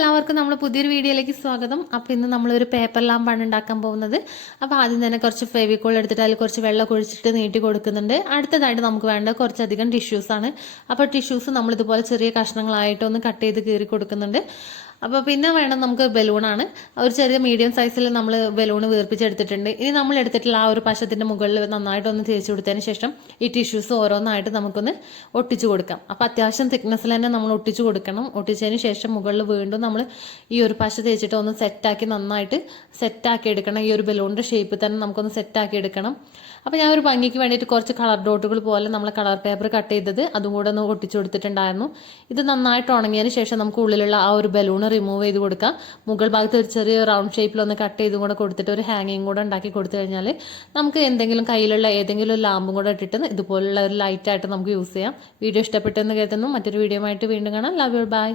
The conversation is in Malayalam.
എല്ലാവർക്കും നമ്മൾ പുതിയൊരു വീഡിയോയിലേക്ക് സ്വാഗതം. അപ്പോൾ ഇന്ന് നമ്മളൊരു പേപ്പർ ലാമ്പാണ് ഉണ്ടാക്കാൻ പോകുന്നത്. അപ്പോൾ ആദ്യം തന്നെ കുറച്ച് ഫെവിക്കോൾ എടുത്തിട്ട് അതിൽ കുറച്ച് വെള്ളം ഒഴിച്ചിട്ട് നീട്ടി കൊടുക്കുന്നുണ്ട്. അടുത്തതായിട്ട് നമുക്ക് വേണ്ട കുറച്ചധികം ടിഷ്യൂസാണ്. അപ്പോൾ ടിഷ്യൂസ് നമ്മളിതുപോലെ ചെറിയ കഷ്ണങ്ങളായിട്ടൊന്ന് കട്ട് ചെയ്ത് കീറി കൊടുക്കുന്നുണ്ട്. അപ്പോൾ പിന്നെ വേണം നമുക്ക് ബലൂണാണ്. ഒരു ചെറിയ മീഡിയം സൈസിൽ നമ്മൾ ബലൂൺ വീർപ്പിച്ചെടുത്തിട്ടുണ്ട്. ഇനി നമ്മൾ എടുത്തിട്ടുള്ള ആ ഒരു പശത്തിൻ്റെ മുകളിൽ നന്നായിട്ടൊന്ന് തേച്ച് കൊടുത്തതിന് ശേഷം ഈ ടിഷ്യൂസ് ഓരോന്നായിട്ട് നമുക്കൊന്ന് ഒട്ടിച്ചു കൊടുക്കാം. അപ്പോൾ അത്യാവശ്യം തിക്നെസ്സിൽ തന്നെ നമ്മൾ ഒട്ടിച്ചു കൊടുക്കണം. ഒട്ടിച്ചതിന് ശേഷം മുകളിൽ വീണ്ടും നമ്മൾ ഈ ഒരു പശ തേച്ചിട്ട് ഒന്ന് സെറ്റാക്കി നന്നായിട്ട് സെറ്റാക്കി എടുക്കണം. ഈ ഒരു ബലൂണിൻ്റെ ഷേപ്പിൽ തന്നെ നമുക്കൊന്ന് സെറ്റാക്കി എടുക്കണം. അപ്പോൾ ഞാൻ ഒരു ഭംഗിക്ക് വേണ്ടിയിട്ട് കുറച്ച് കളർ ഡോട്ടുകൾ പോലെ നമ്മൾ കളർ പേപ്പർ കട്ട് ചെയ്തത് അതും കൂടെ ഒന്ന് ഒട്ടിച്ചു കൊടുത്തിട്ടുണ്ടായിരുന്നു. ഇത് നന്നായിട്ട് ഉണങ്ങിയതിന് ശേഷം നമുക്ക് ഉള്ളിലുള്ള ആ ഒരു ബലൂൺ റിമൂവ് ചെയ്ത് കൊടുക്കാം. മുകൾ ഭാഗത്ത് ഒരു ചെറിയ റൗണ്ട് ഷേപ്പിലൊന്ന് കട്ട് ചെയ്തും കൂടെ കൊടുത്തിട്ട് ഒരു ഹാങ്ങിങ് കൂടെ ഉണ്ടാക്കി കൊടുത്തു കഴിഞ്ഞാൽ നമുക്ക് എന്തെങ്കിലും കയ്യിലുള്ള ഏതെങ്കിലും ഒരു ലാമ്പും കൂടെ ഇട്ടിട്ട് ഇതുപോലുള്ള ഒരു ലൈറ്റായിട്ട് നമുക്ക് യൂസ് ചെയ്യാം. വീഡിയോ ഇഷ്ടപ്പെട്ടെന്ന് കരുതുന്നു. മറ്റൊരു വീഡിയോ ആയിട്ട് വീണ്ടും കാണാം. Love you, by.